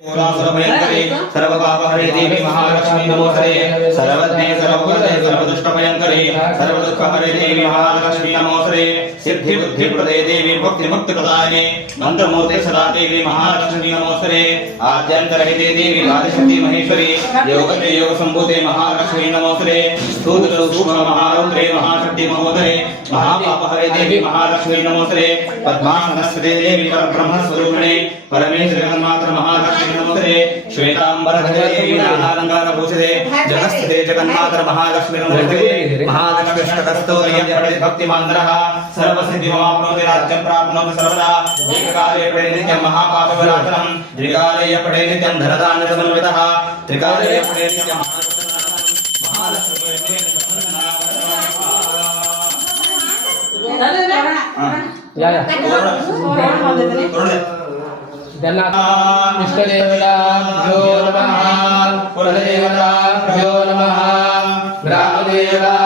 सर्वभयंकरे सर्वपापहरे देवी महालक्ष्मी नमोस्तुते सर्वज्ञे सर्ववरदे सर्वदुष्टभयंकरे सर्वदुःखहरे देवी महालक्ष्मी नमोस्तुते सिद्धि बुद्धि प्रदे देवी भक्ति मुक्ति प्रदायिने मंत्रमूर्ते सदा देवी महालक्ष्मी नमोस्तुते आद्यंतरहिते देवी आदिशक्ति महेश्वरी योगते योग संभूते महालक्ष्मी नमोस्तुते स्थूल सूक्ष्म महारौद्रे महाशक्ति महोदरे महापापहरे देवी महालक्ष्मी नमोस्तुते पद्मासनस्थिते देवी परब्रह्म स्वरूपिणे परमेश्वरी जगन्माता महालक्ष्मी नमोस्तुते श्वेतांबरधरे देवी नानालंकारभूषिते जगत्स्थिते जगन्माता महालक्ष्मी नमोस्तुते महालक्ष्मी अष्टकस्तोत्रयं पठति भक्तिमान्दरः सर्वसिद्धिमवाप्नोति राज्यं प्राप्नोति सर्वदा एककाले पठे नित्यं महापापविनाशनं त्रिकाले पठे नित्यं धनधान्यसमन्वितः त्रिकाले पठे नित्यं इष्टदेवताभ्यो नमः कुलदेवताभ्यो नमः ग्रामदेवता